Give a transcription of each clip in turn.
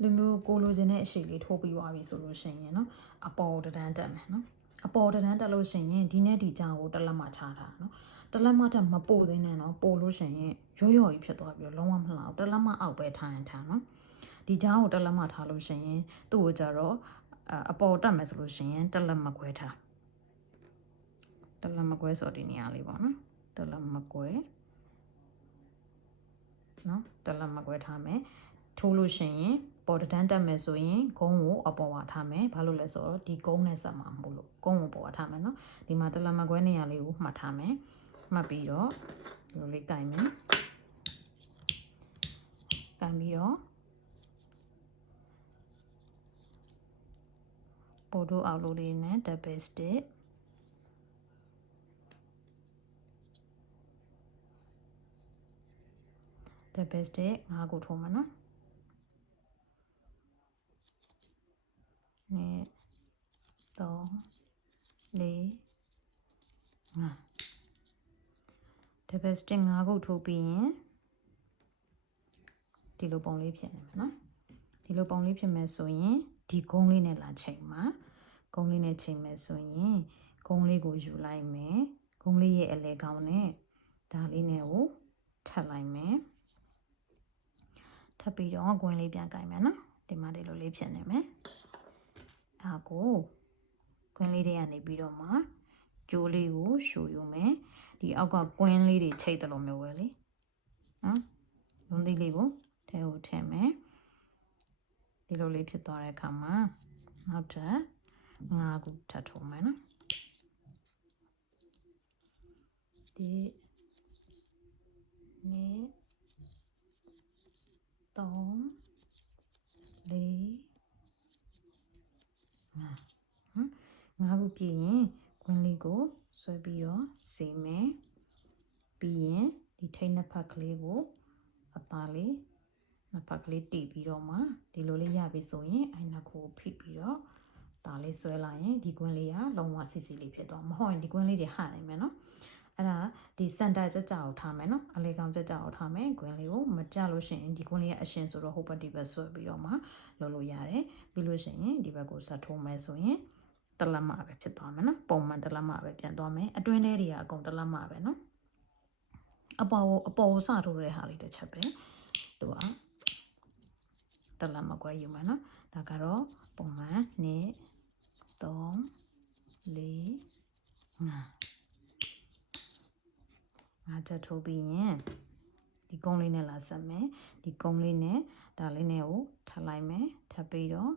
လူမျိုးကိုလိုချင်တဲ့အရှိလေးထိုးပြီးသွားပြီဆိုလို့ရှိရင်နော်အပေါ်တန်းတက်မယ်နော်အပေါ်တန်းတက်လို့ရှိရင်ဒီနေ့ဒီကြားကိုတစ်လက်မှချထားနော်တစ်လက်မှတက်မပို့သေးနဲ့နော်ပို့လို့ရှိရင်ရော့ရော့ကြီးဖြစ်သွားပြီးတော့လုံးဝမလှအောင်တစ်လက်မှအောက်ပဲထားရင်ထားနော်ဒီကြားကိုတစ်လက်မှထားလို့ရှိရင်သူ့ကိုကြတော့အပေါ်တက်မယ်ဆိုလို့ရှိရင်တစ်လက်မှခွဲထားတစ်လက်မှခွဲဆိုဒီနေရာလေးပေါ့နော်တစ်လက်မှခွဲနော်တစ်လက်မှခွဲထားမယ်ထိုးလို့ရှိရင်ပေါ်တန်းတက်မယ်ဆိုရင်ဂုံးကိုအပေါ်ဝထားမယ်ဘာလို့လဲဆိုတော့ဒီဂုံးနဲ့ဆက်မှာမဟုတ်လို့ဂုံးကိုပေါ်ဝထားမယ်နော်ဒီမှာတစ်လက်မှခွဲနေရာလေးကိုမှတ်ထားမယ်မှတ်ပြီးတော့ဒီလိုလေးကင်မယ်ကင်ပြီးတော့ပေါ်တို့အောက်လို့လေးနဲ့ double stitch double stitch 5ခုထိုးမှာနော်1 2 3 4 5 double stitch 5ခုထိုးပြီးရင်ဒီလိုပုံလေးဖြစ်နေမှာနော်ဒီလိုပုံလေးဖြစ်မယ်ဆိုရင်ဒီကုန်းလေးနဲ့လာချိန်မှာကုန်းလေးနဲ့ချိန်မယ်ဆိုရင်ကုန်းလေးကိုယူလိုက်မယ်ကုန်းလေးရဲ့အလဲကောင်းနဲ့ဒါလေးနဲ့ကိုထပ်လိုက်မယ်ထပ်ပြီးတော့ကွင်းလေးပြန်ကင်မယ်နော်ဒီမှာဒီလိုလေးဖြစ်နေမယ်ဒါကိုကွင်းလေးတွေကနေပြီးတော့မှကြိုးလေးကိုရှူယူမယ်ဒီအောက်ကကွင်းလေးတွေချိတ်တယ်လို့မျိုးပဲလေနော်လုံးသေးလေးကိုထဲကိုထည့်မယ်ဒီလိုလေးဖြစ်သွားတဲ့အခါမှာနောက်ထပ်5ခုထပ်ထိုးမယ်နော်ဒီနေ့3 4 5ခုပြည့်ရင်ကွင်းလေးကိုဆွဲပြီးတော့စေမယ်ပြီးရင်ဒီထိတ်နှစ်ဖက်ကလေးကိုအသားလေးနှစ်ဖက်ကလေးတီးပြီးတော့မှဒီလိုလေးရပြီဆိုရင်အဲ့နှစ်ခုဖိပြီးတော့ဒါလေးဆွဲလိုက်ရင်ဒီကွင်းလေးကလုံးဝစီစီလေးဖြစ်သွားမဟုတ်ရင်ဒီကွင်းလေးတွေဟနိုင်မယ်နော်အဲ့ဒါဒီစင်တာကြကြကိုထားမယ်နော်အလေကောင်ကြကြကိုထားမယ်ကွင်းလေးကိုမကြလို့ရှိရင်ဒီကွင်းလေးရဲ့အရှင်ဆိုတော့ဟိုဘက်ဒီဘက်ဆွဲပြီးတော့မှလုပ်လို့ရတယ်ပြီးလို့ရှိရင်ဒီဘက်ကိုဆက်ထိုးမယ်ဆိုရင်တလက်မပဲဖြစ်သွားမယ်နော်ပုံမှန်တလက်မပဲပြန်သွားမယ်အတွင်းထဲတွေကအကုန်တလက်မပဲနော်အပေါ်စထိုးတဲ့ဟာလေးတစ်ချက်ပဲသူကတလက်မကွဲယူမယ်နော်ဒါကတော့ပုံမှန်2 3 4 5ချက်ထိုးပြီးရင်ဒီကုန်းလေးနဲ့လာဆက်မယ်ဒီကုန်းလေးနဲ့ဒါလေးနဲ့ကိုထပ်လိုက်မယ်ထပ်ပြီးတော့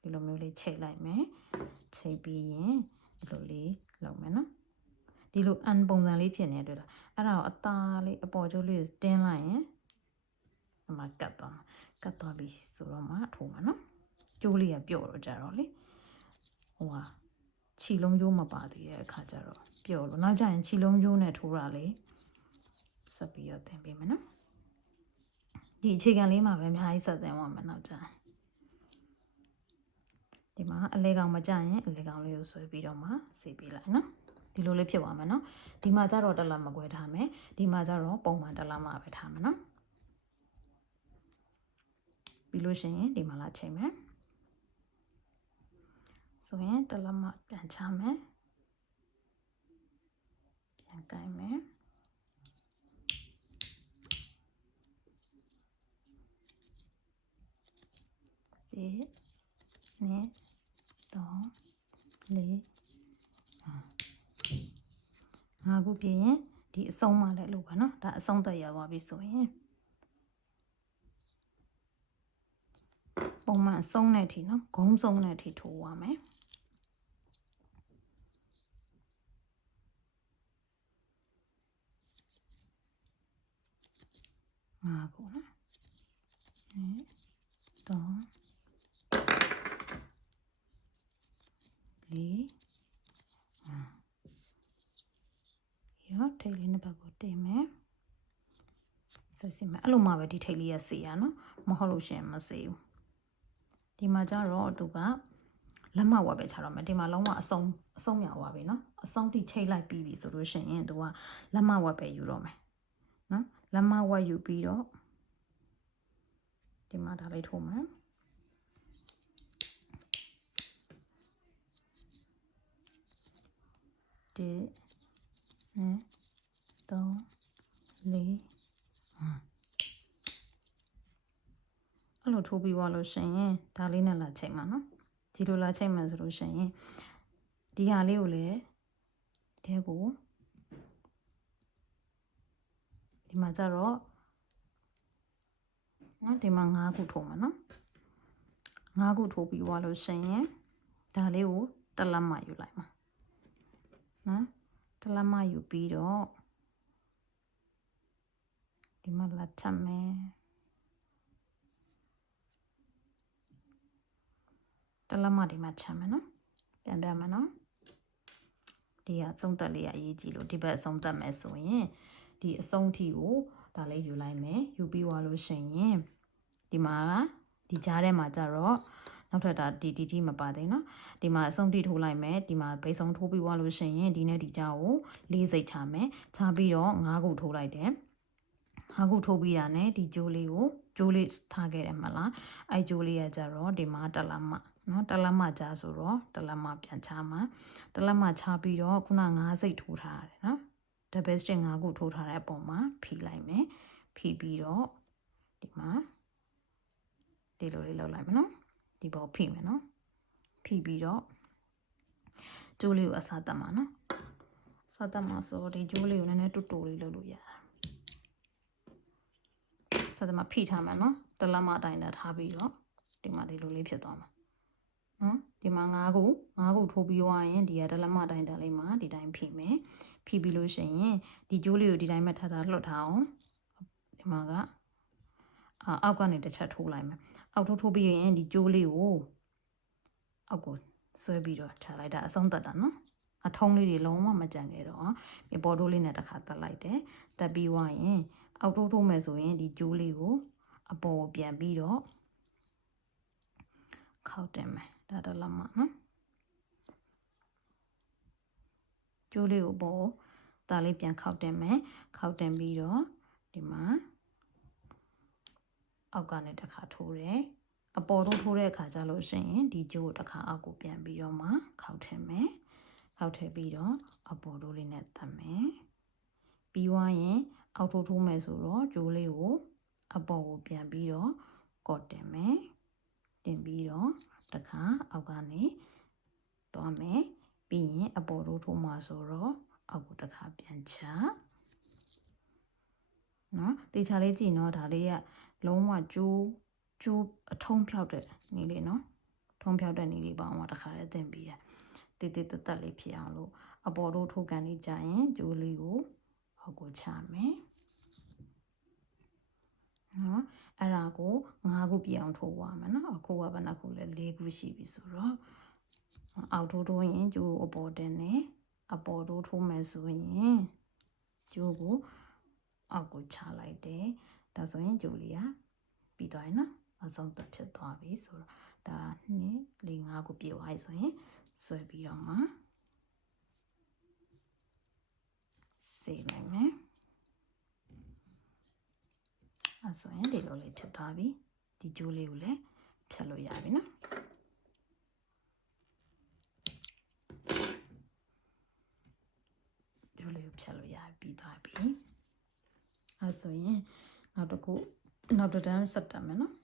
ဒီလိုမျိုးလေးချိတ်လိုက်မယ်ချိတ်ပြီးရင်ဒီလိုလေးလုပ်မယ်နော်ဒီလိုအန်ပုံစံလေးဖြစ်နေတွေ့လားအဲ့ဒါကိုအသားလေးအပေါ်ကျိုးလေးတင်းလိုက်ရင်အမှကတ်သွားပြီဆိုတော့မှထိုးမှာနော်ကျိုးလေးကပြော့တော့ကြတော့လေဟိုဟာခြီလုံးကျိုးမပါသေးတဲ့အခါကျတော့ပျော်လို့နောက်ကျရင်ခြီလုံးကျိုးနဲ့ထိုးတာလေဆက်ပြီးတော့တင်ပေးမယ်နော်ဒီအခြေခံလေးမှာပဲအများကြီးဆက်တင်သွားမယ်နောက်ကျရင်ဒီမှာအလဲကောင်မကြရင်အလဲကောင်လေးကိုဆွဲပြီးတော့မှစေးပေးလိုက်နော်ဒီလိုလေးဖြစ်သွားမယ်နော်ဒီမှာကျတော့တလက်မကွဲထားမယ်ဒီမှာကျတော့ပုံမှန်တလက်မပဲထားမယ်နော်ပြီးလို့ရှိရင်ဒီမှာလာချိန်မယ်ဆိုရင်တလက်မပြန်ချမယ်ပြန်ကိုင်မယ်ဒီနေ့3 4 5ခုပြည့်ရင်ဒီအဆုံးမှလည်းလို့ပါနော်ဒါအဆုံးသက်ရသွားပြီဆိုရင်ပုံမှန်အဆုံးတဲ့အထိနော်ဂုံးဆုံးတဲ့အထိထိုးရမယ်5ခုနော်1 3 4 5ထိတ်လေးနှစ်ပတ်ကိုတင်မယ်ဆက်စီမယ်အဲ့လိုမှပဲဒီထိတ်လေးရစေရနော်မဟုတ်လို့ရှင်မစေဘူးဒီမှာကျတော့သူကလက်မဝက်ပဲချတော့မယ်ဒီမှာလုံးဝအဆုံးမြောက်သွားပြီနော်အဆုံးထိချိတ်လိုက်ပြီးပြီဆိုလို့ရှိရင်သူကလက်မဝက်ပဲယူတော့မယ်နော်လက်မဝက်ယူပြီးတော့ ဒီမှာဒါလေးထိုးမယ်ဒီနဲ့3 4 အဲ့လိုထိုးပြီးသွားလို့ရှင်ဒါလေးနဲ့လာချိန်မှာနော်ဒီလိုလာချိန်မှာဆိုလို့ရှင်ဒီဟာလေးကိုလည်းတဲကိုဒီမှာကျတော့နော်ဒီမှာ9ခုထိုးမှာနော်9ခုထိုးပြီးသွားလို့ရှင်ဒါလေးကိုတစ်လက်မယူလိုက်မှာနော်တစ်လက်မယူပြီးတော့ဒီမှာလာချမယ်တစ်လက်မဒီမှာချမယ်နော်ပြန်ပြမယ်နော်ဒီကအဆုံးသက်လေးအရေးကြီးလို့ဒီဘက်အဆုံးသက်မယ်ဆိုရင်ဒီအဆုံးထီကိုဒါလေးယူလိုက်မယ်ယူပြီးသွားလို့ရှိရင်ဒီမှာဒီကြားထဲမှာကျတော့နောက်ထပ်ဒါဒီမပါသေးနော်ဒီမှာအဆုံးထိထိုးလိုက်မယ်ဒီမှာဘိတ်ဆုံးထိုးပြီးသွားလို့ရှိရင်ဒီနဲ့ဒီကြားကို၄စိတ်ချမယ်ချပြီးတော့9ခုထိုးလိုက်တယ်9ခုထိုးပြီးတာနဲ့ဒီကြိုးလေးကိုကြိုးလေးထားခဲ့တယ်မလားအဲ့ကြိုးလေးကကျတော့ဒီမှာတက်လာမှနော်တက်လက်မကြားဆိုတော့တက်လက်မပြန်ချမှာတက်လက်မချပြီးတော့ခုန9စိတ်ထိုးထားရတယ်နော် double string 9ခုထိုးထားတဲ့အပေါ်မှာဖိလိုက်မယ်ဖိပြီးတော့ဒီမှာဒီလိုလေးလုပ်လိုက်မယ်နော်ဒီပေါ်ဖိမယ်နော်ဖိပြီးတော့ကြိုးလေးကိုအစားတက်မှာနော်စားတက်မှာဆိုတော့ဒီကြိုးလေးကိုနည်းနည်းတူတူလေးလုပ်လို့ရတယ်စားတက်မှာဖိထားမှာနော်တက်လက်မအတိုင်းနဲ့ထားပြီးတော့ဒီမှာဒီလိုလေးဖြစ်သွားမှာနော်ဒီမှာ9ခုထိုးပြီးသွားရင်ဒီကတလက်မအတိုင်းတက်လေးမှာဒီတိုင်းဖိမယ်ဖိပြီးလို့ရှိရင်ဒီကြိုးလေးကိုဒီတိုင်းမှထားလွှတ်ထားအောင်ဒီမှာကအောက်ကနေတစ်ချက်ထိုးလိုက်မယ်အောက်ထိုးပြီးရင်ဒီကြိုးလေးကိုအောက်ကိုဆွဲပြီးတော့ချလိုက်တာအဆုံးသက်တာနော်အထုံးလေးတွေလုံးဝမကြံခဲ့တော့ဒီပေါ်တိုးလေးနဲ့တစ်ခါတက်လိုက်တယ်တက်ပြီးသွားရင်အောက်ထိုးမယ်ဆိုရင်ဒီကြိုးလေးကိုအပေါ်ကိုပြန်ပြီးတော့ခောက်တင်မယ်ဒါတလက်မနော်ကြိုးလေးကိုပေါ်ဒါလေးပြန်ခောက်တင်မယ်ခောက်တင်ပြီးတော့ဒီမှာအောက်ကနေတစ်ခါထိုးတယ်အပေါ်ထိုးတဲ့အခါကျလို့ရှိရင်ဒီကြိုးကိုတစ်ခါအောက်ကိုပြန်ပြီးတော့မှခောက်ထည့်မယ်ခောက်ထည့်ပြီးတော့အပေါ်ထိုးလေးနဲ့တက်မယ်ပြီးွားရင်အောက်ထိုးမယ်ဆိုတော့ကြိုးလေးကိုအပေါ်ကိုပြန်ပြီးတော့ကော့တင်မယ်တင်ပြီးတော့တစ်ခါအောက်ကနေသွားမယ်ပြီးရင်အပေါ်ထိုးမှာဆိုတော့အောက်ကိုတစ်ခါပြန်ချနော်တေချာလေးကြည့်နော်ဒါလေးကလုံးဝကျိုးအထုံးဖြောက်တဲ့နည်းလေးနော်ထုံးဖြောက်တဲ့နည်းလေးပေါ့အောင်တစ်ခါလေးတင်ပြီးရတေတက်လေးဖြစ်အောင်လို့အပေါ်ထိုးကန်လေးကြာရင်ကျိုးလေးကိုအောက်ကိုချမယ်နော်အဲ့ဒါကို9ခုပြည့်အောင်ထိုးသွားမယ်နော်အခုကဘယ်နှခုလဲ4ခုရှိပြီဆိုတော့အောက်ထိုးရင်ကျိုးအပေါ်တင်နေအပေါ်ထိုးမယ်ဆိုရင်ကျိုးကိုအောက်ကိုချလိုက်တယ်ဒါဆိုရင်ကျိုးလေးကပြီးသွားရင်နော်အဆုံးသတ်ဖြစ်သွားပြီဆိုတော့ဒါ2 4 5ခုပြည့်သွားပြီဆိုရင်ဆွဲပြီးတော့မှစေလိုက်မယ်အဲဆိုရင်ဒီလိုလေးဖြစ်သွားပြီဒီကြိုးလေးကိုလည်းဖြတ်လို့ရပြီနော်ကြိုးလေးကိုဖြတ်လို့ရပြီးသွားပြီအဲဆိုရင်နောက်တစ်တန်းဆက်တက်မယ်နော်